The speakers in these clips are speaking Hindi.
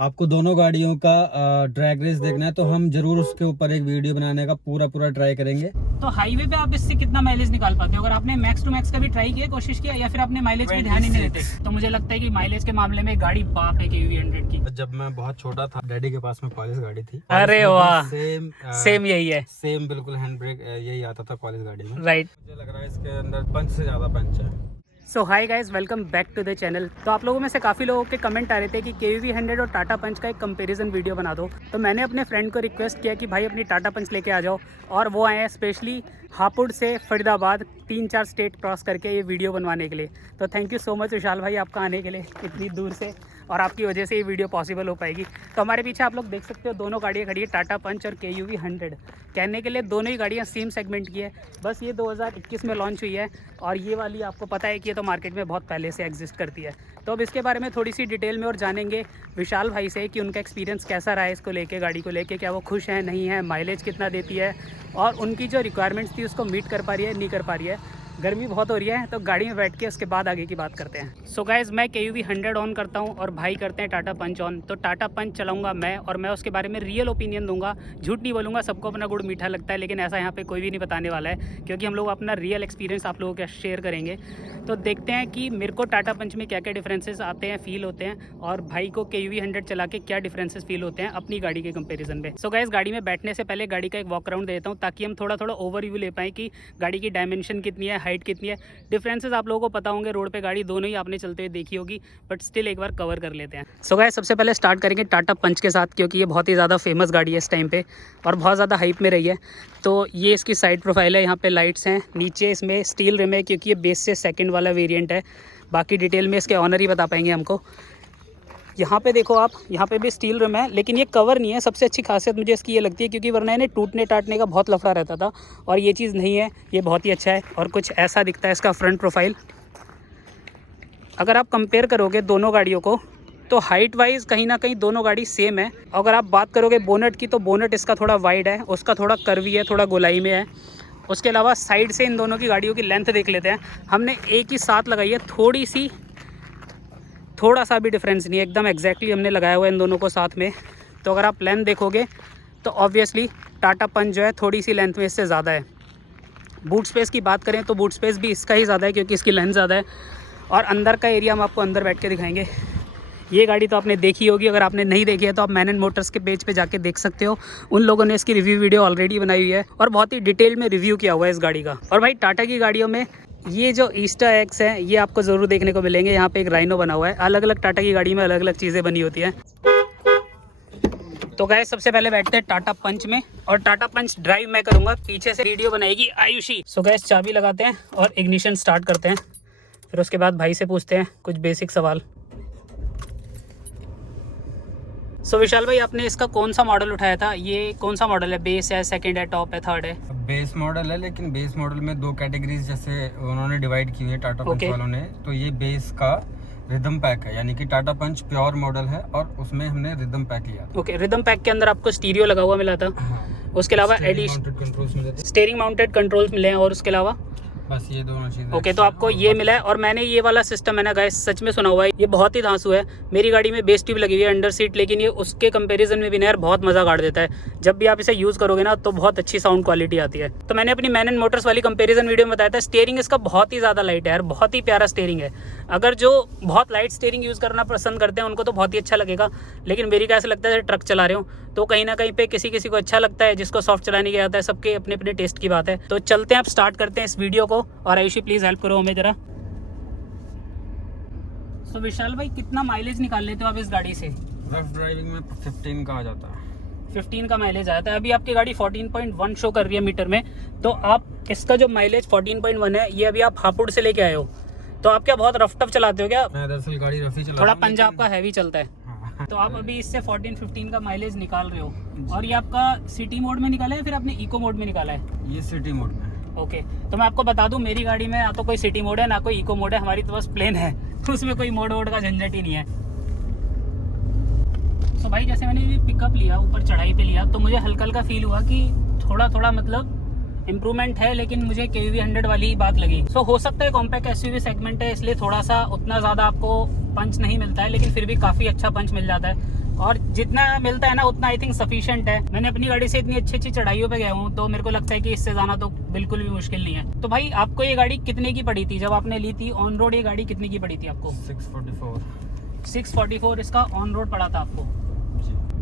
आपको दोनों गाड़ियों का ड्रैग रेस देखना है तो हम जरूर उसके ऊपर एक वीडियो बनाने का पूरा ट्राई करेंगे। तो हाईवे पे आप इससे कितना माइलेज निकाल पाते हो? अगर आपने मैक्स टू मैक्स का भी ट्राई किया, कोशिश किया, या फिर आपने माइलेज पे ध्यान ही नहीं देते? तो मुझे लगता है कि माइलेज के मामले में गाड़ी बाप है KUV 100 की। जब मैं बहुत छोटा था डैडी के पास में कॉलेज गाड़ी थी। अरे वाह, सेम यही है। सेम बिल्कुल हैंड ब्रेक यही आता था कॉलेज गाड़ी में। राइट। मुझे लग रहा है इसके अंदर पंच से ज्यादा पंच है। So hi guys, welcome back to the channel. तो आप लोगों में से काफ़ी लोगों के कमेंट आ रहे थे कि KUV 100 और टाटा पंच का एक कंपैरिजन वीडियो बना दो। तो मैंने अपने फ्रेंड को रिक्वेस्ट किया कि भाई अपनी टाटा पंच लेके आ जाओ, और वो आए हैं स्पेशली हापुड़ से फरीदाबाद 3-4 स्टेट क्रॉस करके ये वीडियो बनवाने के लिए। तो थैंक यू सो मच विशाल भाई आपका आने के लिए इतनी दूर से, और आपकी वजह से ये वीडियो पॉसिबल हो पाएगी। तो हमारे पीछे आप लोग देख सकते हो दोनों गाड़ियाँ खड़ी है, टाटा पंच और KUV 100। कहने के लिए दोनों ही गाड़ियाँ सेम सेगमेंट की है, बस ये 2021 में लॉन्च हुई है, और ये वाली आपको पता है कि ये तो मार्केट में बहुत पहले से एग्जिस्ट करती है। तो अब इसके बारे में थोड़ी सी डिटेल में और जानेंगे विशाल भाई से कि उनका एक्सपीरियंस कैसा रहा है इसको लेके, गाड़ी को लेके, क्या वो खुश हैं नहीं है, माइलेज कितना देती है, और उनकी जो रिक्वायरमेंट्स थी उसको मीट कर पा रही है नहीं कर पा रही है। गर्मी बहुत हो रही है तो गाड़ी में बैठ के उसके बाद आगे की बात करते हैं। सो गाइज, मैं KUV 100 ऑन करता हूँ और भाई करते हैं टाटा पंच ऑन। तो टाटा पंच चलाऊंगा मैं, और मैं उसके बारे में रियल ओपिनियन दूंगा, झूठ नहीं बोलूँगा। सबको अपना गुड़ मीठा लगता है, लेकिन ऐसा यहाँ पे कोई भी नहीं बताने वाला है, क्योंकि हम लोग अपना रियल एक्सपीरियंस आप लोगों के शेयर करेंगे। तो देखते हैं कि मेरे को टाटा पंच में क्या क्या डिफरेंसेस आते हैं, फील होते हैं, और भाई को KUV 100 चला के क्या डिफरेंसेस फील होते हैं अपनी गाड़ी के कंपेरिजन में। सो गाइज, गाड़ी में बैठने से पहले गाड़ी का एक वॉक अराउंड देता हूँ, ताकि हम थोड़ा ओवरव्यू ले पाएँ कि गाड़ी की डायमेंशन कितनी है, हाइट कितनी है। डिफरेंसेस आप लोगों को पता होंगे, रोड पे गाड़ी दोनों ही आपने चलते हुए देखी होगी, बट स्टिल एक बार कवर कर लेते हैं। सो गाइस, सबसे पहले स्टार्ट करेंगे टाटा पंच के साथ, क्योंकि ये बहुत ही ज़्यादा फेमस गाड़ी है इस टाइम पे और बहुत ज़्यादा हाइप में रही है। तो ये इसकी साइड प्रोफाइल है, यहाँ पे लाइट्स हैं, नीचे इसमें स्टील रिम है, क्योंकि ये बेस से सेकंड वाला वेरिएंट है। बाकी डिटेल में इसके ऑनर ही बता पाएंगे हमको। यहाँ पे देखो आप, यहाँ पे भी स्टील रिम है, लेकिन ये कवर नहीं है। सबसे अच्छी खासियत मुझे इसकी ये लगती है, क्योंकि वरना इन्हें टूटने टाटने का बहुत लफड़ा रहता था, और ये चीज़ नहीं है, ये बहुत ही अच्छा है। और कुछ ऐसा दिखता है इसका फ्रंट प्रोफाइल। अगर आप कंपेयर करोगे दोनों गाड़ियों को, तो हाइट वाइज कहीं ना कहीं दोनों गाड़ी सेम है। अगर आप बात करोगे बोनट की, तो बोनट इसका थोड़ा वाइड है, उसका थोड़ा कर्वी है, थोड़ा गोलाई में है। उसके अलावा साइड से इन दोनों की गाड़ियों की लेंथ देख लेते हैं। हमने एक ही साथ लगाई है, थोड़ा सा भी डिफरेंस नहीं है, एकदम एग्जैक्टली हमने लगाया हुआ है इन दोनों को साथ में। तो अगर आप लेंथ देखोगे तो ऑब्वियसली टाटा पंच जो है थोड़ी सी लेंथ में इससे ज़्यादा है। बूट स्पेस की बात करें तो बूट स्पेस भी इसका ही ज़्यादा है, क्योंकि इसकी लेंथ ज़्यादा है। और अंदर का एरिया हम आपको अंदर बैठ के दिखाएंगे। ये गाड़ी तो आपने देखी होगी, अगर आपने नहीं देखी है तो आप मैन एंड मोटर्स के पेज पे जाके देख सकते हो। उन लोगों ने इसकी रिव्यू वीडियो ऑलरेडी बनाई हुई है, और बहुत ही डिटेल में रिव्यू किया हुआ है इस गाड़ी का। और भाई टाटा की गाड़ियों में ये जो ईस्टर एग्स हैं, ये आपको ज़रूर देखने को मिलेंगे। यहाँ पे एक राइनो बना हुआ है, अलग अलग टाटा की गाड़ी में अलग अलग चीज़ें बनी होती हैं। तो गाइस, सबसे पहले बैठते हैं टाटा पंच में, और टाटा पंच ड्राइव मैं करूँगा, पीछे से वीडियो बनाएगी आयुषी। सो गाइस, चाबी लगाते हैं और इग्निशन स्टार्ट करते हैं, फिर उसके बाद भाई से पूछते हैं कुछ बेसिक सवाल। सो विशाल भाई, आपने इसका कौन सा मॉडल उठाया था? ये कौन सा मॉडल है? बेस है, सेकंड है, टॉप है, थर्ड है? बेस मॉडल है, लेकिन बेस मॉडल में 2 कैटेगरीज जैसे उन्होंने डिवाइड की है टाटा पंच वालों ने। तो ये बेस का रिदम पैक है, यानी कि टाटा पंच प्योर मॉडल है, और उसमें हमने रिदम पैक लिया। ओके, रिदम पैक के अंदर आपको स्टीरियो लगा हुआ मिला था। हाँ। उसके अलावा स्टीयरिंग माउंटेड कंट्रोल्स मिले हैं, और उसके अलावा बस ये दोनों चीज़ें। ओके, तो आपको ये मिला है। और मैंने ये वाला सिस्टम है ना गाइस, सच में सुना हुआ है, ये बहुत ही धांसू है। मेरी गाड़ी में बेस ट्यूब लगी हुई है अंडर सीट, लेकिन ये उसके कंपैरिजन में भी ना यार बहुत मज़ा काट देता है। जब भी आप इसे यूज़ करोगे ना, तो बहुत अच्छी साउंड क्वालिटी आती है। तो मैंने अपनी मैन एंड मोटर्स वाली कंपैरिजन वीडियो में बताया था, स्टीयरिंग इसका बहुत ही ज़्यादा लाइट है यार, बहुत ही प्यारा स्टीयरिंग है। अगर जो बहुत लाइट स्टीयरिंग यूज़ करना पसंद करते हैं उनको तो बहुत ही अच्छा लगेगा, लेकिन मेरी का ऐसा लगता है ट्रक चला रहे हो, तो कहीं ना कहीं पे किसी किसी को अच्छा लगता है, जिसको सॉफ्ट चलाने की आता है। सबके अपने अपने टेस्ट की बात है। तो चलते हैं, आप स्टार्ट करते हैं इस वीडियो को, और आयुषी प्लीज़ हेल्प करो हमें ज़रा। तो विशाल भाई, कितना माइलेज निकाल लेते हो आप इस गाड़ी से? रफ ड्राइविंग में 15 का आ जाता है। 15 का माइलेज आता है। अभी आपकी गाड़ी 14.1 शो कर रही है मीटर में, तो आप इसका जो माइलेज 14.1 है, ये अभी आप हापुड़ से लेके आए हो, तो आप क्या बहुत रफ टफ चलाते हो क्या? मैं दरअसल गाड़ी रफी चला, थोड़ा पंजाब का हैवी चलता है। तो आप अभी इससे 14-15 का माइलेज निकाल रहे हो, और ये आपका सिटी मोड में निकाला है, फिर आपने इको मोड में निकाला है? ये सिटी मोड में। ओके, तो मैं आपको बता दूं, मेरी गाड़ी में ना तो कोई सिटी मोड है ना कोई इको मोड है, हमारी तो बस प्लेन है, तो उसमें कोई मोड वोड का झंझट ही नहीं है। सो भाई, जैसे मैंने ये पिकअप लिया, ऊपर चढ़ाई पे लिया, तो मुझे हल्का हल्का फील हुआ कि थोड़ा मतलब इम्प्रूवमेंट है, लेकिन मुझे KUV 100 वाली ही बात लगी। सो हो सकता है कॉम्पैक्ट SUV सेगमेंट है, इसलिए थोड़ा सा उतना ज़्यादा आपको पंच नहीं मिलता है, लेकिन फिर भी काफ़ी अच्छा पंच मिल जाता है। और जितना मिलता है ना उतना आई थिंक सफिशिएंट है। मैंने अपनी गाड़ी से इतनी अच्छी अच्छी चढ़ाइयों पे गया हूँ, तो मेरे को लगता है कि इससे जाना तो बिल्कुल भी मुश्किल नहीं है। तो भाई आपको ये गाड़ी कितने की पड़ी थी जब आपने ली थी ऑन रोड? ये गाड़ी कितने की पड़ी थी आपको? 644 इसका ऑन रोड पड़ा था आपको।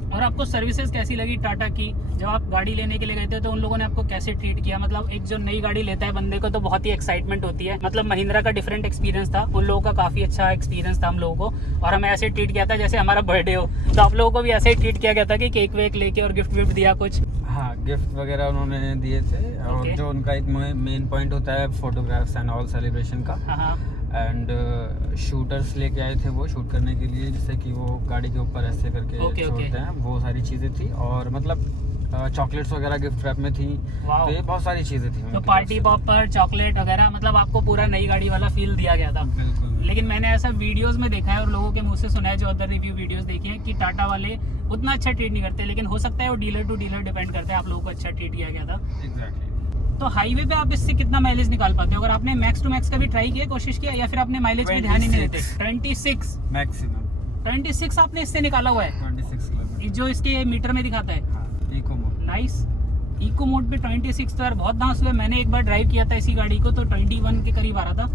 और आपको सर्विसेज कैसी लगी टाटा की? जब आप गाड़ी लेने के लिए गए थे तो उन लोगों ने आपको कैसे ट्रीट किया? मतलब एक जो नई गाड़ी लेता है बंदे को तो बहुत ही एक्साइटमेंट होती है। मतलब महिंद्रा का डिफरेंट एक्सपीरियंस था, उन लोगों का काफ़ी अच्छा एक्सपीरियंस था हम लोगों को, और हमें ऐसे ट्रीट किया था जैसे हमारा बर्थडे हो। तो आप लोगों को भी ऐसे ही ट्रीट किया गया था कि केक वेक लेके और गिफ्ट विफ्ट दिया कुछ? हाँ, गिफ्ट वगैरह उन्होंने दिए थे। और जो उनका एक मेन पॉइंट होता है फोटोग्राफ्स एंड ऑल सेलिब्रेशन का, हाँ। एंड शूटर्स लेके आए थे वो शूट करने के लिए, जिससे कि वो गाड़ी के ऊपर ऐसे करके छोड़ते हैं, वो सारी चीज़ें थी। और मतलब चॉकलेट्स वगैरह गिफ्ट रैप में थी, तो ये बहुत सारी चीज़ें थी। तो पार्टी पॉपर चॉकलेट वगैरह, मतलब आपको पूरा नई गाड़ी वाला फील दिया गया था। बिल्कुल। लेकिन मैंने ऐसा वीडियोस में देखा है और लोगों के मुंह से सुना है जो अदर रिव्यू वीडियोस देखे हैं कि टाटा वाले उतना अच्छा ट्रीट नहीं करते, लेकिन हो सकता है वो डीलर टू डीलर डिपेंड करता है। आप लोगों को अच्छा ट्रीट किया गया था। एग्जैक्टली। तो हाईवे पे आप इससे कितना माइलेज निकाल पाते हो? अगर आपने मैक्स टू मैक्स का भी ट्राई किया, कोशिश किया, या फिर आपने माइलेज पे ध्यान ही नहीं देते? 26 मैक्सिमम 26 आपने इससे निकाला हुआ है? 26 किलोमीटर जो इसके मीटर में दिखाता है। हाँ, eco mode. Nice. Eco mode पे 26 तो यार बहुत डांस हुए। मैंने एक बार ड्राइव किया था इसी गाड़ी को, तो 21 के करीब आ रहा था।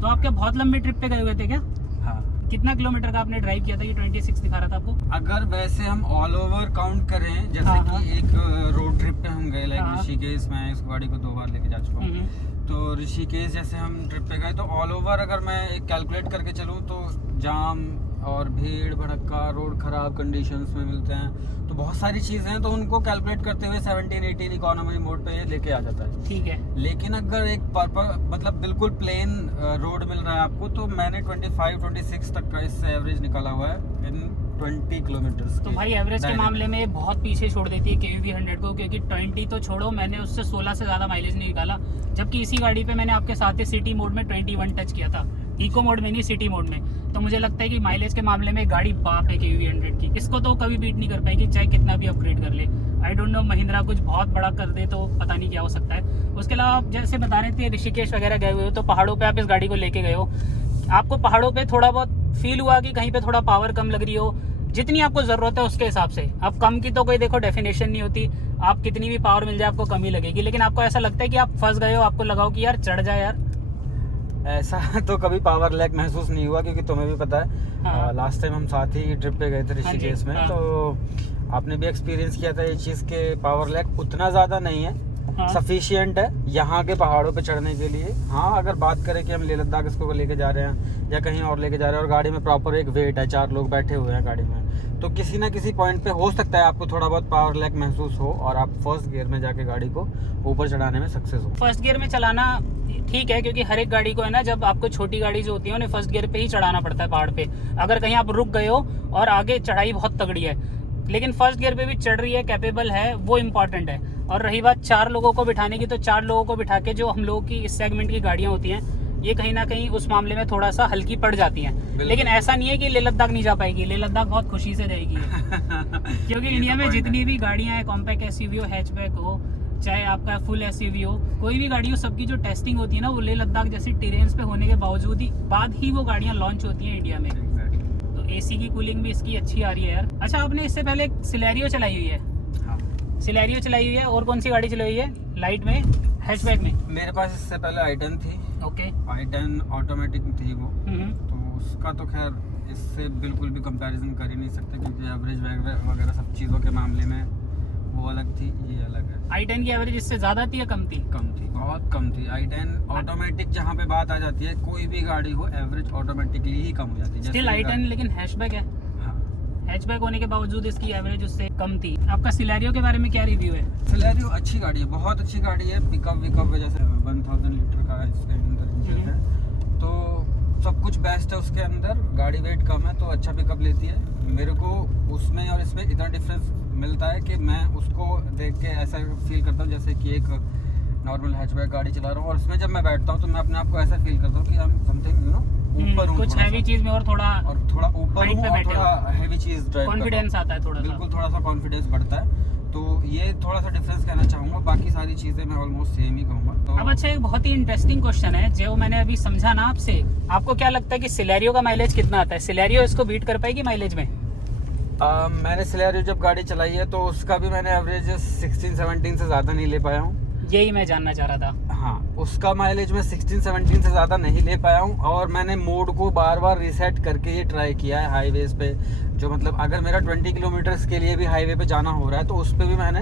तो आप क्या बहुत लंबे ट्रिप पे गए हुए थे क्या? हाँ। कितना किलोमीटर का आपने ड्राइव किया था कि 26 दिखा रहा था आपको? अगर वैसे हम ऑल ओवर काउंट करें, जैसे कि एक रोड ट्रिप पे हम गए, लाइक ऋषिकेश, मैं इस गाड़ी को 2 बार लेके जा चुका हूँ। तो ऋषिकेश जैसे हम ट्रिप पे गए, तो ऑल ओवर अगर मैं एक कैलकुलेट करके चलूँ तो जाम और भीड़ भड़क्का, रोड खराब कंडीशंस में मिलते हैं, तो बहुत सारी चीज़ें हैं, तो उनको कैलकुलेट करते हुए 17-18 इकोनॉमी मोड पे ये लेके आ जाता है। ठीक है। लेकिन अगर एक मतलब बिल्कुल प्लेन रोड मिल रहा है आपको, तो मैंने 25-26 तक का इससे एवरेज निकाला हुआ है इन 20 किलोमीटर्स। तो भाई एवरेज के मामले में बहुत पीछे छोड़ देती है KUV 100 को, क्योंकि 20 तो छोड़ो, मैंने उससे 16 से ज़्यादा माइलेज नहीं निकाला। जबकि इसी गाड़ी पे मैंने आपके साथ ही सिटी मोड में 21 टच किया था, इको मोड में नहीं, सिटी मोड में। तो मुझे लगता है कि माइलेज के मामले में गाड़ी बाप है KUV 100 की। इसको तो कभी बीट नहीं कर पाएगी, चाहे कितना भी अपग्रेड कर ले। आई डोंट नो, महिंद्रा कुछ बहुत बड़ा कर दे तो पता नहीं क्या हो सकता है। उसके अलावा आप जैसे बता रहे थे ऋषिकेश वगैरह गए हुए हो, तो पहाड़ों पे आप इस गाड़ी को लेके गए हो, आपको पहाड़ों पे थोड़ा बहुत फील हुआ कि कहीं पे थोड़ा पावर कम लग रही हो? जितनी आपको ज़रूरत है उसके हिसाब से। अब कम की तो कोई देखो डेफिनेशन नहीं होती, आप कितनी भी पावर मिल जाए आपको कमी लगेगी। लेकिन आपको ऐसा लगता है कि आप फंस गए हो, आपको लगाओ कि यार चढ़ जाए यार? ऐसा तो कभी पावर लैग महसूस नहीं हुआ, क्योंकि तुम्हें भी पता है लास्ट टाइम हम साथ ही ट्रिप पे गए थे ऋषिकेश में। तो आपने भी एक्सपीरियंस किया था ये चीज़ के पावर लैग उतना ज़्यादा नहीं है, सफिशिएंट है यहाँ के पहाड़ों पे चढ़ने के लिए। हाँ, अगर बात करें कि हम लेह लद्दाख इसको लेके जा रहे हैं या कहीं और लेके जा रहे हैं, और गाड़ी में प्रॉपर एक वेट है, 4 लोग बैठे हुए हैं गाड़ी में, तो किसी ना किसी पॉइंट पे हो सकता है आपको थोड़ा बहुत पावर लैग महसूस हो, और आप फर्स्ट गियर में जाके गाड़ी को ऊपर चढ़ाने में सक्सेस हो। फर्स्ट गियर में चलाना ठीक है, क्योंकि हर एक गाड़ी को है ना, जब आपको छोटी गाड़ी जो होती है उन्हें फर्स्ट गियर पे ही चढ़ाना पड़ता है पहाड़ पे। अगर कहीं आप रुक गए हो और आगे चढ़ाई बहुत तगड़ी है, लेकिन फर्स्ट गियर पे भी चढ़ रही है, कैपेबल है, वो इम्पॉर्टेंट है। और रही बात 4 लोगों को बिठाने की, तो 4 लोगों को बिठा के जो हम लोगों की इस सेगमेंट की गाड़ियाँ होती हैं, ये कहीं ना कहीं उस मामले में थोड़ा सा हल्की पड़ जाती हैं। लेकिन ऐसा नहीं है कि लेह लद्दाख नहीं जा पाएगी, लेह लद्दाख बहुत खुशी से जाएगी क्योंकि इंडिया में जितनी भी गाड़ियाँ हैं, कॉम्पैक्ट SUV हो, हैचबैक हो, चाहे आपका फुल SUV हो, कोई भी गाड़ी हो, सबकी जो टेस्टिंग होती है ना, वो लेह लद्दाख जैसी टेरेन्स पे होने के बावजूद बाद ही वो गाड़ियाँ लॉन्च होती हैं इंडिया में। तो AC की कूलिंग भी इसकी अच्छी आ रही है यार। अच्छा, आपने इससे पहले सिलेरियो चलाई हुई है? हाँ, सिलेरियो चलाई हुई है। और कौन सी गाड़ी चलाई हुई है लाइट में, हैचबैक में? मेरे पास इससे पहले i10 थी। ओके। i10 ऑटोमेटिक थी वो, तो उसका तो खैर इससे बिल्कुल भी कंपैरिजन कर ही नहीं सकते, क्योंकि एवरेज वगैरह सब चीज़ों के मामले में वो अलग थी, ये अलग है। i10 की एवरेज इससे ज़्यादा थी या कम थी? कम थी, बहुत कम थी। i10 ऑटोमेटिक जहाँ पे बात आ जाती है, कोई भी गाड़ी हो, एवरेज ऑटोमेटिकली ही कम हो जाती है। स्टिल i10 लेकिन हैचबैक है। हाँ, हैचबैक होने के बावजूद इसकी एवरेज उससे कम थी। आपका सिलेरियो के बारे में क्या रिव्यू है? सिलेरियो अच्छी गाड़ी है, बहुत अच्छी गाड़ी है। पिकअप विकअप वजह से 1000 लीटर का इसके अंदर इंजन है, तो सब कुछ बेस्ट है उसके अंदर। गाड़ी वेट कम है तो अच्छा पिकअप लेती है। मेरे को उसमें और इसमें इतना डिफरेंस मिलता है कि मैं उसको देख के ऐसा फील करता हूँ जैसे कि एक नॉर्मल हैचबैक गाड़ी चला रहा हूँ, और इसमें जब मैं बैठता हूँ तो मैं अपने आप को ऐसा फील करता हूँ कि आई एम समथिंग ऊपर हूँ, कुछ हैवी चीज में और थोड़ा ऊपर हूँ, और थोड़ा हैवी चीज ड्राइव, कॉन्फिडेंस आता है, थोड़ा सा कॉन्फिडेंस बढ़ता है। तो ये थोड़ा सा डिफरेंस कहना चाहूँगा, बाकी सारी चीज़ें मैं ऑलमोस्ट सेम ही कहूँगा। तो अब अच्छा, एक बहुत ही इंटरेस्टिंग क्वेश्चन है जो मैंने अभी समझा ना आपसे। आपको क्या लगता है कि सिलेरियो का माइलेज कितना आता है? सिलेरियो इसको बीट कर पाएगी माइलेज में? मैंने सिलेरियो जब गाड़ी चलाई है तो उसका भी मैंने एवरेज 16-17 से ज़्यादा नहीं ले पाया हूँ। यही मैं जानना चाह रहा था। हाँ, उसका माइलेज मैं 16-17 से ज़्यादा नहीं ले पाया हूँ। और मैंने मोड को बार बार रीसेट करके ये ट्राई किया है हाईवेज़ पे, जो मतलब अगर मेरा 20 किलोमीटर्स के लिए भी हाईवे पे जाना हो रहा है तो उस पर भी मैंने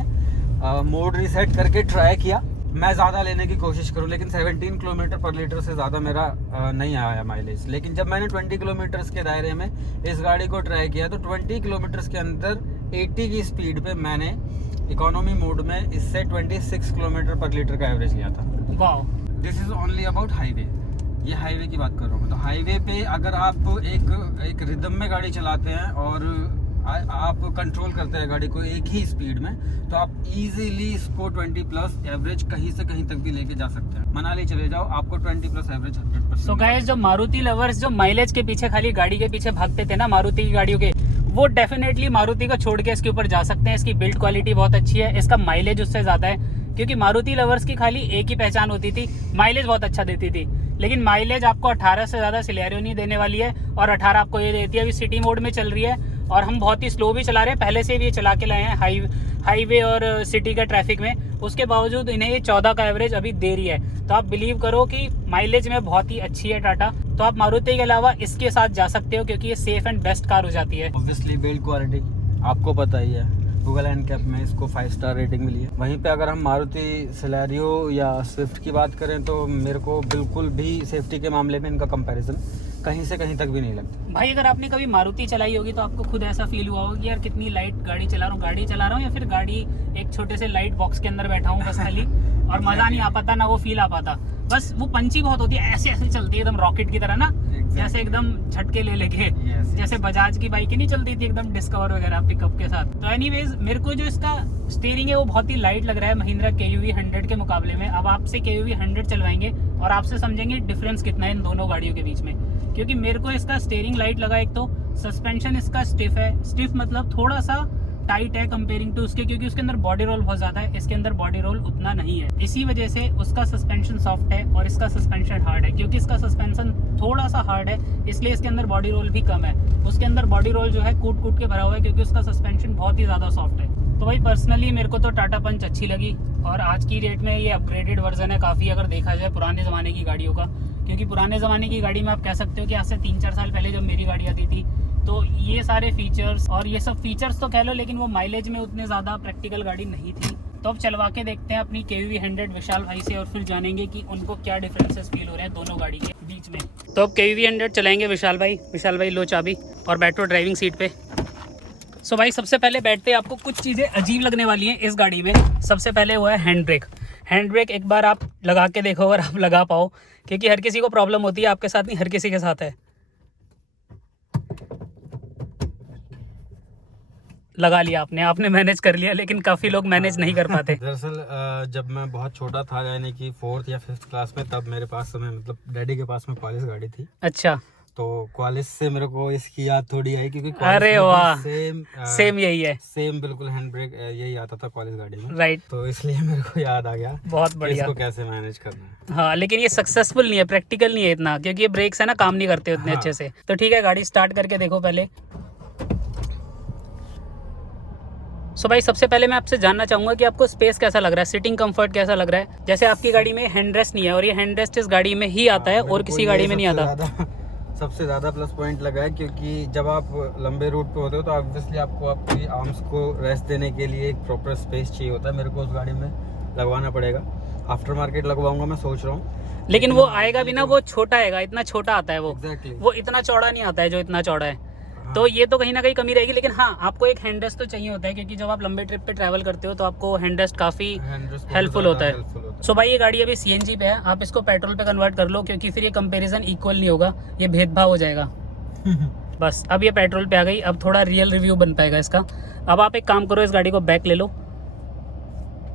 मोड रीसेट करके ट्राई किया। मैं ज़्यादा लेने की कोशिश करूँ, लेकिन 17 किलोमीटर पर लीटर से ज़्यादा मेरा नहीं आया माइलेज। लेकिन जब मैंने 20 किलोमीटर्स के दायरे में इस गाड़ी को ट्राई किया तो 20 किलोमीटर्स के अंदर 80 की स्पीड पे मैंने इकोनॉमी मोड में इससे 26 किलोमीटर पर लीटर का एवरेज लिया था। वाह, this is only about highway. ये हाईवे की बात कर रहा हूँ। तो हाईवे पे अगर आप एक रिदम में गाड़ी चलाते हैं और आप कंट्रोल करते हैं गाड़ी को एक ही स्पीड में, तो आप इजीली इसको 20 प्लस एवरेज कहीं से कहीं तक भी लेके जा सकते हैं। मनाली चले जाओ, आपको 20 प्लस एवरेज 100%। सो गाइस, जो मारुति लवर्स जो माइलेज के पीछे खाली गाड़ी के पीछे भागते थे ना मारुति की गाड़ियों के, वो डेफिनेटली मारुति को छोड़ के इसके ऊपर जा सकते हैं। इसकी बिल्ड क्वालिटी बहुत अच्छी है, इसका माइलेज उससे ज़्यादा है, क्योंकि मारुति लवर्स की खाली एक ही पहचान होती थी, माइलेज बहुत अच्छा देती थी। लेकिन माइलेज आपको 18 से ज़्यादा सिलेरियो नहीं देने वाली है, और 18 आपको ये देती है। अभी सिटी मोड में चल रही है और हम बहुत ही स्लो भी चला रहे हैं, पहले से भी ये चला के लाए हैं हाईवे और सिटी का ट्रैफिक में। उसके बावजूद इन्हें ये 14 का एवरेज अभी दे रही है। तो आप बिलीव करो कि माइलेज में बहुत ही अच्छी है टाटा। तो आप मारुति के अलावा इसके साथ जा सकते हो, क्योंकि ये सेफ एंड बेस्ट कार हो जाती है। ऑब्वियसली बिल्ड क्वालिटी आपको पता ही है, गूगल एनकैप में इसको 5 स्टार रेटिंग मिली है। वहीं पे अगर हम मारुति सिलेरियो या स्विफ्ट की बात करें तो मेरे को बिल्कुल भी सेफ्टी के मामले में इनका कंपैरिजन कहीं से कहीं तक भी नहीं लगता। भाई, अगर आपने कभी मारुति चलाई होगी तो आपको खुद ऐसा फील हुआ होगा कि यार कितनी लाइट गाड़ी चला रहा हूँ या फिर गाड़ी एक छोटे से लाइट बॉक्स के अंदर बैठा हूँ बस खाली, और मज़ा नहीं आ पाता ना वो फील आ पाता। बस वो पंची बहुत होती है, ऐसे ऐसे चलती है एकदम रॉकेट की तरह ना, जैसे एकदम झटके ले लेके, जैसे बजाज की बाइक नहीं चलती थी एकदम डिस्कवर वगैरह पिकअप के साथ। तो एनीवेज, मेरे को जो इसका स्टीयरिंग है वो बहुत ही लाइट लग रहा है महिंद्रा KUV 100 के मुकाबले में। अब आपसे KUV 100 चलवाएंगे और आपसे समझेंगे डिफरेंस कितना है इन दोनों गाड़ियों के बीच में। क्योंकि मेरे को इसका स्टीयरिंग लाइट लगा, एक तो सस्पेंशन इसका स्टिफ है, स्टिफ मतलब थोड़ा सा टाइट है कंपेयरिंग टू उसके, क्योंकि उसके अंदर बॉडी रोल बहुत ज़्यादा है, इसके अंदर बॉडी रोल उतना नहीं है। इसी वजह से उसका सस्पेंशन सॉफ्ट है और इसका सस्पेंशन हार्ड है। क्योंकि इसका सस्पेंशन थोड़ा सा हार्ड है, इसलिए इसके अंदर बॉडी रोल भी कम है। उसके अंदर बॉडी रोल जो है कूट कूट के भरा हुआ है, क्योंकि उसका सस्पेंशन बहुत ही ज़्यादा सॉफ्ट है। तो भाई पर्सनली मेरे को तो टाटा पंच अच्छी लगी, और आज की डेट में ये अपग्रेडेड वर्जन है काफ़ी, अगर देखा जाए पुराने ज़माने की गाड़ियों का। क्योंकि पुराने ज़माने की गाड़ी में आप कह सकते हो कि आज से 3-4 साल पहले जब मेरी गाड़ी आती थी तो ये सारे फीचर्स और ये सब फीचर्स तो कह लो, लेकिन वो माइलेज में उतने ज़्यादा प्रैक्टिकल गाड़ी नहीं थी। तो अब चलवा के देखते हैं अपनी KUV 100 विशाल भाई से, और फिर जानेंगे कि उनको क्या डिफरेंसेस फील हो रहे हैं दोनों गाड़ी के बीच में। तो अब KUV 100 चलाएंगे विशाल भाई लो चाबी और बैठो ड्राइविंग सीट पे। सो भाई, सबसे पहले बैठते आपको कुछ चीज़ें अजीब लगने वाली हैं इस गाड़ी में। सबसे पहले हुआ है हैंड ब्रेक। एक बार आप लगा के देखो अगर आप लगा पाओ, क्योंकि हर किसी को प्रॉब्लम होती है, आपके साथ नहीं हर किसी के साथ है। लगा लिया आपने मैनेज कर लिया, लेकिन काफ़ी लोग मैनेज नहीं कर पाते। दरअसल जब मैं बहुत छोटा था, यानी कि 4th या 5th क्लास में, तब मेरे पास मतलब डैडी के पास में क्वालिस गाड़ी थी। अच्छा, तो क्वालिस से मेरे को इसकी याद थोड़ी आई, क्योंकि अरे वाह, सेम यही है, सेम बिल्कुल हैंड ब्रेक यही आता था क्वालिस गाड़ी में, राइट। तो इसलिए मेरे को याद आ गया बहुत बढ़िया, इसको कैसे मैनेज करना है। हाँ, लेकिन ये सक्सेसफुल नहीं है, प्रैक्टिकल नहीं है इतना, क्योंकि ये ब्रेक्स है ना काम नहीं करते उतने अच्छे से। तो ठीक है, गाड़ी स्टार्ट करके देखो पहले। सो भाई, सबसे पहले मैं आपसे जानना चाहूँगा कि आपको स्पेस कैसा लग रहा है, सिटिंग कंफर्ट कैसा लग रहा है। जैसे आपकी गाड़ी में हैंड रेस्ट नहीं है, और ये हैंड रेस्ट इस गाड़ी में ही आता है और किसी गाड़ी में नहीं आता। सबसे ज़्यादा प्लस पॉइंट लगा है, क्योंकि जब आप लंबे रूट पे होते हो तो ऑब्वियसली आपको आपकी आर्म्स को रेस्ट देने के लिए एक प्रॉपर स्पेस चाहिए होता है। मेरे को उस गाड़ी में लगवाना पड़ेगा, आफ्टर मार्केट लगवाऊंगा मैं सोच रहा हूँ, लेकिन वो आएगा भी ना, वो छोटा आएगा, इतना छोटा आता है वो। Exactly. वो इतना चौड़ा नहीं आता है जो इतना चौड़ा है। तो ये तो कहीं ना कहीं कमी रहेगी, लेकिन हाँ, आपको एक हैंड रेस्ट तो चाहिए होता है, क्योंकि जब आप लंबे ट्रिप पे ट्रैवल करते हो तो आपको हैंड रेस्ट काफ़ी हेल्पफुल होता है। सो भाई, ये गाड़ी अभी CNG पे है, आप इसको पेट्रोल पे कन्वर्ट कर लो, क्योंकि फिर ये कंपैरिजन इक्वल नहीं होगा, ये भेदभाव हो जाएगा। बस अब ये पेट्रोल पे आ गई, अब थोड़ा रियल रिव्यू बन पाएगा इसका। अब आप एक काम करो, इस गाड़ी को बैक ले लो।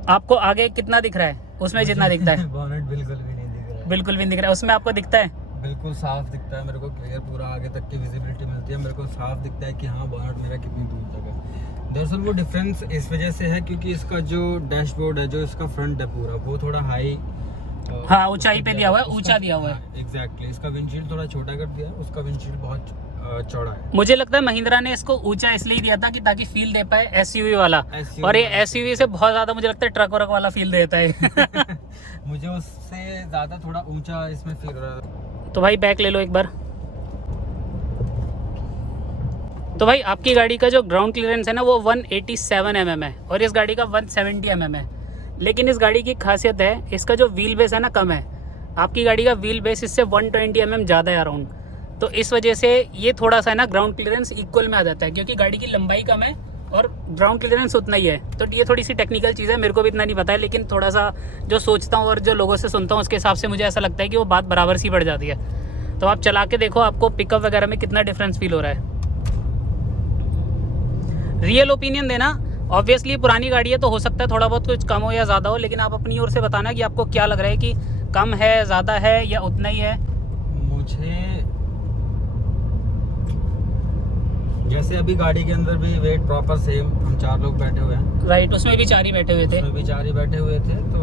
आपको आगे कितना दिख रहा है, उसमें जितना दिखता है बोनेट बिल्कुल भी नहीं दिख रहा है, बिल्कुल भी नहीं दिख रहा है, उसमें आपको दिखता है बिल्कुल साफ दिखता है। मेरे को क्लियर पूरा आगे तक की विजिबिलिटी मिलती है, मेरे को साफ दिखता है कि हाँ बोनेट मेरा कितनी दूर तक है। दरअसल वो डिफरेंस इस वजह से है क्योंकि इसका जो डैशबोर्ड है, जो इसका फ्रंट है पूरा, वो थोड़ा हाई, हाँ, ऊंचाई पे दिया हुआ है, ऊंचा दिया हुआ है। एग्जैक्टली। इसका विंडशील्ड थोड़ा छोटा कर दिया है, उसका विंडशील्ड बहुत चौड़ा है। मुझे लगता है महिंद्रा ने इसको ऊंचा इसलिए दिया था कि ताकि फील दे पाए एसयूवी वाला, और ये एसयूवी से बहुत ज्यादा मुझे लगता है ट्रक वर्क वाला फील देता है। मुझे उससे ज्यादा थोड़ा ऊंचा इसमें फील रहा है। तो भाई बैक ले लो एक बार। तो भाई आपकी गाड़ी का जो ग्राउंड क्लियरेंस है ना वो 187 mm है और इस गाड़ी का 170 mm है। लेकिन इस गाड़ी की खासियत है इसका जो व्हील बेस है ना कम है। आपकी गाड़ी का व्हील बेस इससे 120 mm ज़्यादा है अराउंड। तो इस वजह से ये थोड़ा सा है ना ग्राउंड क्लियरेंस इक्वल में आ जाता है, क्योंकि गाड़ी की लंबाई कम है और ग्राउंड क्लियरेंस उतना ही है। तो ये थोड़ी सी टेक्निकल चीज़ है, मेरे को भी इतना नहीं पता है, लेकिन थोड़ा सा जो सोचता हूँ और जो लोगों से सुनता हूँ उसके हिसाब से मुझे ऐसा लगता है कि वो बात बराबर सी पड़ जाती है। तो आप चला के देखो, आपको पिकअप वगैरह में कितना डिफरेंस फील हो रहा है। रियल ओपिनियन देना, ऑब्वियसली पुरानी गाड़ी है तो हो सकता है थोड़ा बहुत कुछ कम हो या ज़्यादा हो, लेकिन आप अपनी ओर से बताना कि आपको क्या लग रहा है कि कम है, ज़्यादा है या उतना ही है। मुझे जैसे अभी गाड़ी के अंदर भी वेट प्रॉपर सेम, हम 4 लोग बैठे हुए हैं। राइट, उसमें भी 4 ही बैठे हुए थे। उसमें भी 4 ही बैठे हुए थे, तो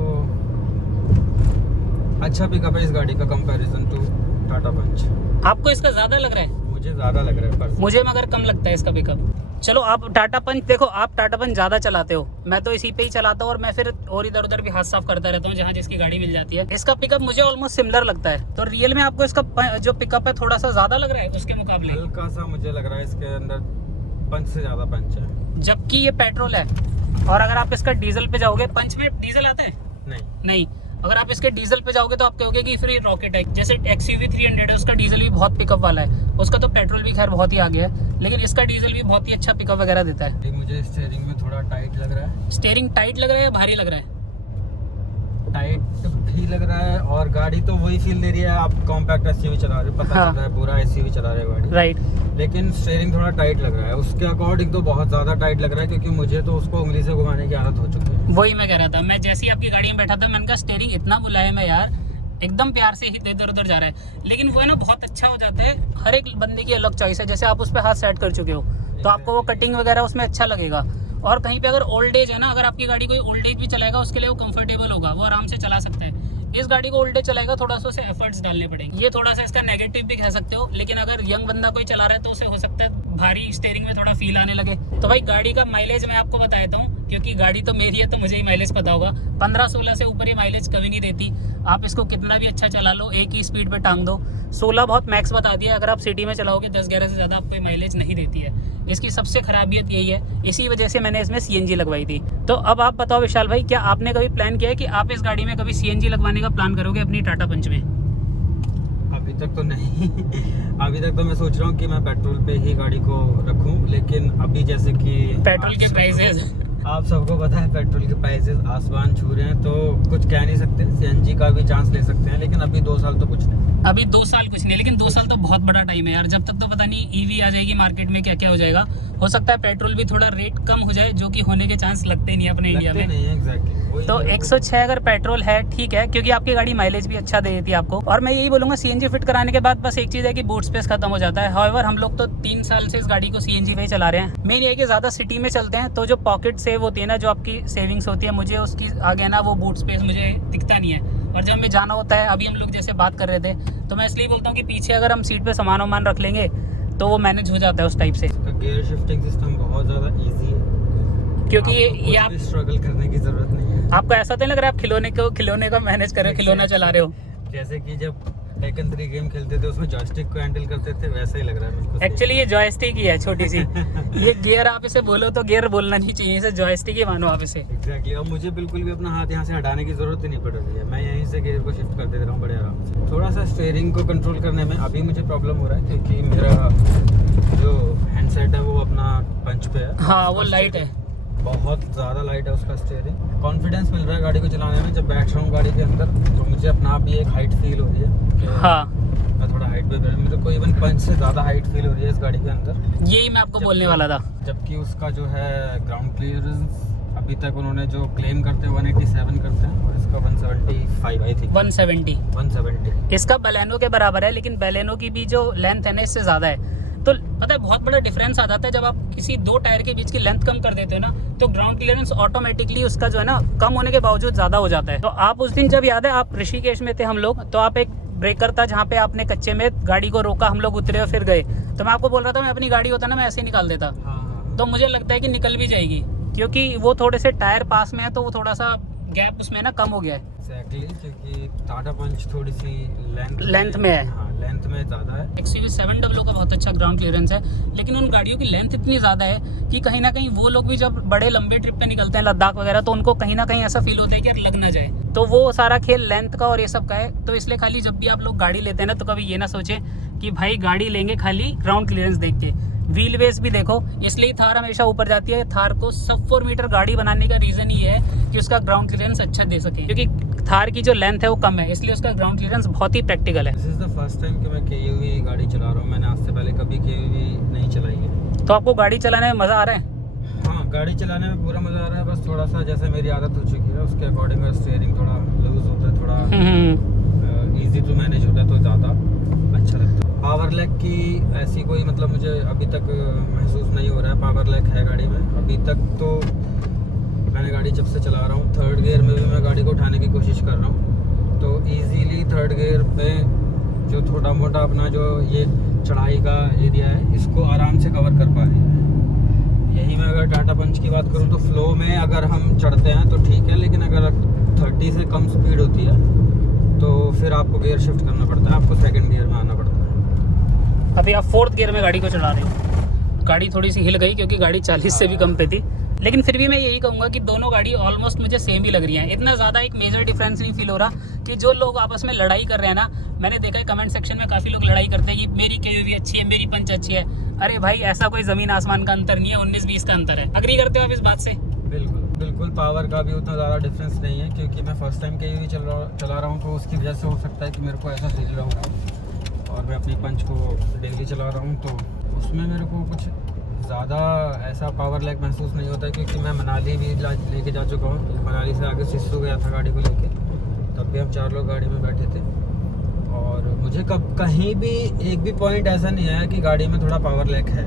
अच्छा पिकअप है इस गाड़ी का कंपैरिजन टू टाटा पंच। आपको इसका ज़्यादा लग रहा है? मुझे ज़्यादा लग रहा है पर मुझे मगर कम लगता है इसका पिकअप। चलो आप टाटा पंच देखो, आप टाटा पंच ज़्यादा चलाते हो, मैं तो इसी पे ही चलाता हूँ और मैं फिर और इधर उधर भी हाथ साफ करता रहता हूँ जहाँ जिसकी गाड़ी मिल जाती है। इसका पिकअप मुझे ऑलमोस्ट सिमिलर लगता है। तो रियल में आपको इसका जो पिकअप है थोड़ा सा ज़्यादा लग रहा है उसके मुकाबले? हल्का सा मुझे लग रहा है इसके अंदर पंच से ज़्यादा पंच है, जबकि ये पेट्रोल है। और अगर आप इसका डीजल पे जाओगे, पंच में डीजल आता है? नहीं। अगर आप इसके डीजल पे जाओगे तो आप कहोगे कि फिर ये रॉकेट है। जैसे XUV 300 है, उसका डीजल भी बहुत पिकअप वाला है, उसका तो पेट्रोल भी खैर बहुत ही आगे है, लेकिन इसका डीजल भी बहुत ही अच्छा पिकअप वगैरह देता है। मुझे स्टीयरिंग में थोड़ा टाइट लग रहा है। स्टीयरिंग टाइट लग रहा है या भारी लग रहा है? टाइट भी लग रहा है, और गाड़ी तो वही फील दे रही है आप कॉम्पैक्ट SUV चला रहे हो, पता हाँ। चल रहा है पूरा SUV चला रहे हो गाड़ी। राइट। लेकिन स्टीयरिंग थोड़ा टाइट लग रहा है, उसके अकॉर्डिंग तो बहुत ज़्यादा टाइट लग रहा है, क्योंकि मुझे तो उसको उंगली से घुमाने की आदत हो चुकी है। वही मैं कह रहा था, मैं जैसे ही आपकी गाड़ी में बैठा था मैंने कहा स्टीयरिंग इतना मुलायम है यार, एकदम प्यार से ही इधर उधर जा रहा है। लेकिन वो है ना बहुत अच्छा हो जाता है। हर एक बंदे की अलग चॉइस है, जैसे आप उस पर हाथ सेट कर चुके हो तो आपको वो कटिंग वगैरह उसमें अच्छा लगेगा। और कहीं पे अगर ओल्ड एज है ना, अगर आपकी गाड़ी कोई ओल्ड एज भी चलाएगा उसके लिए वो कंफर्टेबल होगा, वो आराम से चला सकता है। इस गाड़ी को ओल्ड एज चलाएगा थोड़ा सा उसे एफर्ट्स डालने पड़ेंगे, ये थोड़ा सा इसका नेगेटिव भी कह सकते हो। लेकिन अगर यंग बंदा कोई चला रहा है तो उसे हो सकता है भारी स्टीयरिंग में थोड़ा फील आने लगे। तो भाई गाड़ी का माइलेज मैं आपको बता देता हूँ, क्योंकि गाड़ी तो मेरी है तो मुझे ही माइलेज पता होगा। 15-16 से ऊपर ये माइलेज कभी नहीं देती। आप इसको कितना भी अच्छा चला लो, एक ही स्पीड पे टांग दो, 16 बहुत मैक्स बता दिया। अगर आप सिटी में चलाओगे 10-11 से ज़्यादा आपको माइलेज नहीं देती है। इसकी सबसे खराबियत यही है, इसी वजह से मैंने इसमें CNG लगवाई थी। तो अब आप बताओ विशाल भाई, क्या आपने कभी प्लान किया है कि आप इस गाड़ी में कभी CNG लगवाने का प्लान करोगे अपनी टाटा पंच में? अभी तक तो नहीं। अभी तक तो मैं सोच रहा हूँ कि मैं पेट्रोल पे ही गाड़ी को रखूँ, लेकिन अभी जैसे कि पेट्रोल के प्राइसेस आप सबको पता है, पेट्रोल के प्राइसेस आसमान छू रहे हैं, तो कुछ कह नहीं सकते। CNG का भी चांस ले सकते हैं, लेकिन अभी 2 साल तो कुछ नहीं। अभी 2 साल कुछ नहीं, लेकिन 2 साल तो बहुत बड़ा टाइम है यार। जब तक तो पता नहीं EV आ जाएगी मार्केट में, क्या क्या हो जाएगा। हो सकता है पेट्रोल भी थोड़ा रेट कम हो जाए, जो कि होने के चांस लगते नहीं अपने इंडिया में। नहीं, एग्जैक्टली। तो 106 अगर पेट्रोल है ठीक है, क्योंकि आपकी गाड़ी माइलेज भी अच्छा दे देती है आपको। और मैं यही बोलूँगा CNG फिट कराने के बाद बस एक चीज़ है कि बूट स्पेस खत्म हो जाता है। हाउएवर हम लोग तो 3 साल से इस गाड़ी को CNG पे ही चला रहे हैं। मेन ये है कि ज़्यादा सिटी में चलते हैं तो जो पॉकेट सेव होती है ना, जो आपकी सेविंग्स होती है, मुझे उसकी आगे ना वो बूट स्पेस मुझे दिखता नहीं है। और जब हमें जाना होता है, अभी हम लोग जैसे बात कर रहे थे, तो मैं इसलिए बोलता हूँ कि पीछे अगर हम सीट पे सामान वामान रख लेंगे तो वो मैनेज हो जाता है उस टाइप से। गियर शिफ्टिंग सिस्टम बहुत ज़्यादा इजी है, क्योंकि ये आप स्ट्रगल करने की जरूरत नहीं है। आपको ऐसा तो नहीं लग रहा है आप खिलौने को मैनेज कर रहे हो, खिलौना चला रहे हो? जैसे कि जब टेकन 3 गेम खेलते थे उसमें जॉयस्टिक को हैंडल करते थे, वैसा ही लग रहा है मेरे को। एक्चुअली ये जॉयस्टिक ही है, छोटी सी। ये गियर आप इसे बोलो तो गियर बोलना नहीं चाहिए, इसे जॉयस्टिक ही मानो आप इसे। एग्जैक्टली। और मुझे बिल्कुल भी अपना हाथ यहाँ से हटाने की जरूरत ही नहीं पड़ रही है, मैं यहीं से गियर को शिफ्ट कर दे रहा हूँ बड़े आराम से। थोड़ा सा स्टीयरिंग को कंट्रोल करने में अभी मुझे प्रॉब्लम हो रहा है, क्योंकि मेरा जो हैंडसेट है वो अपना पंच पे है। हाँ, वो लाइट है, बहुत ज़्यादा लाइट है उसका स्टीयरिंग। कॉन्फिडेंस मिल रहा है गाड़ी को चलाने में। जब बैठ रहा हूँ गाड़ी के अंदर तो मुझे अपना आप भी एक हाइट फील हो रही है। हाँ, मैं थोड़ा हाइट पे मेरे को इवन पंच से ज़्यादा हाइट फील हो रही है इस गाड़ी के अंदर। यही मैं आपको बोलने वाला था। जबकि उसका जो है ग्राउंड क्लियरेंस अभी तक उन्होंने जो क्लेम करते हैं 187 करते हैं, और इसका 175 आई थिंक 170। इसका बलेनो के बराबर है, लेकिन बलेनो की भी जो लेंथ है ना इससे ज़्यादा है। तो पता है बहुत बड़ा डिफरेंस आ जाता है जब आप किसी 2 टायर के बीच की लेंथ कम कर देते हो ना, तो ग्राउंड क्लियरेंस ऑटोमेटिकली उसका जो है ना कम होने के बावजूद ज़्यादा हो जाता है। तो आप उस दिन जब याद है आप ऋषिकेश में थे हम लोग, तो आप एक ब्रेकर था जहाँ पे आपने कच्चे में गाड़ी को रोका, हम लोग उतरे और फिर गए। तो मैं आपको बोल रहा था, मैं अपनी गाड़ी होता ना मैं ऐसे ही निकाल देता। हाँ। तो मुझे लगता है कि निकल भी जाएगी, क्योंकि वो थोड़े से टायर पास में है, तो वो थोड़ा सा गैप उसमें ना कम हो गया है। Exactly, क्योंकि टाटा पंच थोड़ी सी लेंथ में है। हाँ, लेंथ में ज़्यादा है। XUV 700 का बहुत अच्छा ग्राउंड क्लियरेंस है, लेकिन उन गाड़ियों की लेंथ इतनी ज़्यादा है कि कहीं ना कहीं वो लोग भी जब बड़े लंबे ट्रिप पे निकलते हैं लद्दाख वगैरह, तो उनको कहीं ना कहीं ऐसा फील होता है कि यार लग ना जाए। तो वो सारा खेल लेंथ का और ये सब का है। तो इसलिए खाली जब भी आप लोग गाड़ी लेते हैं ना, तो कभी ये ना सोचें कि भाई गाड़ी लेंगे खाली ग्राउंड क्लियरेंस देख के, व्हील बेस भी देखो। इसलिए थार हमेशा ऊपर जाती है। थार को सब 4 मीटर गाड़ी बनाने का रीज़न ये है कि उसका ग्राउंड क्लियरेंस अच्छा दे सके, क्योंकि थार की जो लेंथ है वो कम है, इसलिए उसका ग्राउंड क्लियरेंस बहुत ही प्रैक्टिकल है। This is the first time कि मैं KUV गाड़ी चला रहा हूँ। मैंने आज से पहले कभी KUV नहीं चलाई है। तो आपको गाड़ी चलाने में मज़ा आ रहा है? हाँ, गाड़ी चलाने में पूरा मज़ा आ रहा है। बस थोड़ा सा जैसे मेरी आदत हो चुकी है उसके अकॉर्डिंग स्टीयरिंग थोड़ा लूज होता है, थोड़ा ईजी टू मैनेज होता है, तो ज़्यादा अच्छा लगता है। पावर लैग की ऐसी कोई मतलब मुझे अभी तक महसूस नहीं हो रहा है। पावर लैग है गाड़ी में अभी तक। तो मैंने गाड़ी जब से चला रहा हूँ, 3rd गियर में भी मैं गाड़ी को उठाने की कोशिश कर रहा हूँ, तो इजीली 3rd गियर पे जो थोड़ा मोटा अपना जो ये चढ़ाई का एरिया है इसको आराम से कवर कर पा रही है। यही मैं अगर टाटा पंच की बात करूँ तो फ्लो में अगर हम चढ़ते हैं तो ठीक है, लेकिन अगर 30 से कम स्पीड होती है तो फिर आपको गियर शिफ्ट करना पड़ता है, आपको 2nd गियर में आना पड़ता है। अभी आप 4th गियर में गाड़ी को चला रहे हो। गाड़ी थोड़ी सी हिल गई क्योंकि गाड़ी 40 से भी कम पे थी, लेकिन फिर भी मैं यही कहूँगा कि दोनों गाड़ी ऑलमोस्ट मुझे सेम ही लग रही हैं। इतना ज़्यादा एक मेजर डिफरेंस नहीं फील हो रहा कि जो लोग आपस में लड़ाई कर रहे हैं ना, मैंने देखा है कमेंट सेक्शन में काफ़ी लोग लड़ाई करते हैं कि मेरी KUV अच्छी है, मेरी पंच अच्छी है। अरे भाई, ऐसा कोई ज़मीन आसमान का अंतर नहीं है, 19-20 का अंतर है। अग्री करते हो आप इस बात से? बिल्कुल बिल्कुल। पावर का भी उतना ज़्यादा डिफरेंस नहीं है, क्योंकि मैं फर्स्ट टाइम KUV चला रहा हूँ, तो उसकी वजह से हो सकता है कि मेरे को ऐसा फील रहा हो। और मैं अपनी पंच को डेली चला रहा हूँ तो उसमें मेरे को कुछ ज़्यादा ऐसा पावर लैग महसूस नहीं होता है, क्योंकि मैं मनाली भी लेके जा चुका हूँ। मनाली से आगे सिस्सू गया था गाड़ी को लेके, तब भी हम 4 लोग गाड़ी में बैठे थे। और मुझे कहीं भी एक भी पॉइंट ऐसा नहीं आया कि गाड़ी में थोड़ा पावर लैग है।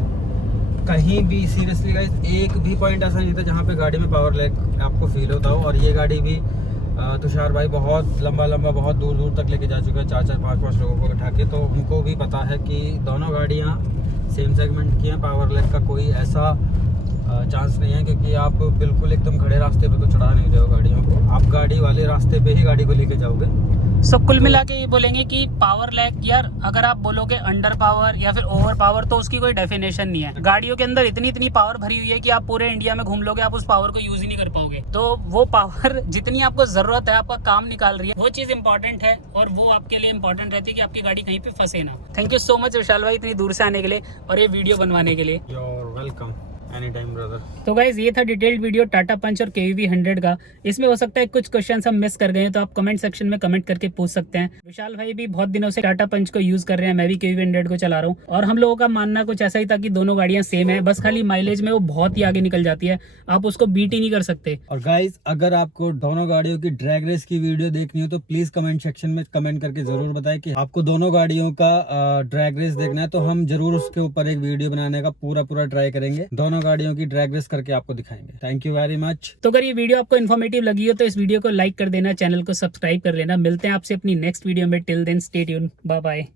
कहीं भी सीरियसली गाइस, एक भी पॉइंट ऐसा नहीं था जहाँ पे गाड़ी में पावर लैग आपको फील होता हो। और ये गाड़ी भी तुषार भाई बहुत लंबा बहुत दूर दूर तक लेके जा चुका है, 4-4 5-5 लोगों को बैठा के। तो उनको भी पता है कि दोनों गाड़ियाँ सेम सेगमेंट की हैं। पावर लैग का कोई ऐसा चांस नहीं है, क्योंकि आप बिल्कुल एकदम खड़े रास्ते पे तो चढ़ा नहीं रहे हो गाड़ियों को, आप गाड़ी वाले रास्ते पे ही गाड़ी को लेके जाओगे। सब कुल मिला के ये बोलेंगे कि पावर लैग, यार अगर आप बोलोगे अंडर पावर या फिर ओवर पावर, तो उसकी कोई डेफिनेशन नहीं है। गाड़ियों के अंदर इतनी पावर भरी हुई है कि आप पूरे इंडिया में घूम लोगे, आप उस पावर को यूज ही नहीं कर पाओगे। तो वो पावर जितनी आपको जरूरत है, आपका काम निकाल रही है, वो चीज इंपॉर्टेंट है, और वो आपके लिए इंपॉर्टेंट रहती है कि आपकी गाड़ी कहीं पे फंसे ना। थैंक यू सो मच विशाल भाई, इतनी दूर से आने के लिए और ये वीडियो बनवाने के लिए। You are welcome any time brother. तो गाइज, ये था डिटेल्ड वीडियो टाटा पंच और KUV 100 का। इसमें हो सकता है कुछ क्वेश्चन हम मिस कर गए हैं, तो आप कमेंट सेक्शन में कमेंट करके पूछ सकते हैं। विशाल भाई भी बहुत दिनों से टाटा पंच को यूज कर रहे हैं, मैं भी KUV 100 को चला रहा हूँ, और हम लोगों का मानना कुछ ऐसा ही था कि दोनों गाड़ियां सेम है, बस खाली माइलेज में वो बहुत ही आगे निकल जाती है, आप उसको बीट ही नहीं कर सकते। और गाइज, अगर आपको दोनों गाड़ियों की ड्रैग रेस की वीडियो देखनी हो तो प्लीज कमेंट सेक्शन में कमेंट करके जरूर बताएं कि आपको दोनों गाड़ियों का ड्रैग रेस देखना है, तो हम जरूर उसके ऊपर एक वीडियो बनाने का पूरा ट्राई करेंगे। दोनों गाड़ियों की ड्रैग रेस करके आपको दिखाएंगे। Thank you very much. तो अगर ये वीडियो आपको इन्फॉर्मेटिव लगी हो तो इस वीडियो को लाइक कर देना, चैनल को सब्सक्राइब कर लेना। मिलते हैं आपसे अपनी नेक्स्ट वीडियो में। Till then stay tune, bye bye.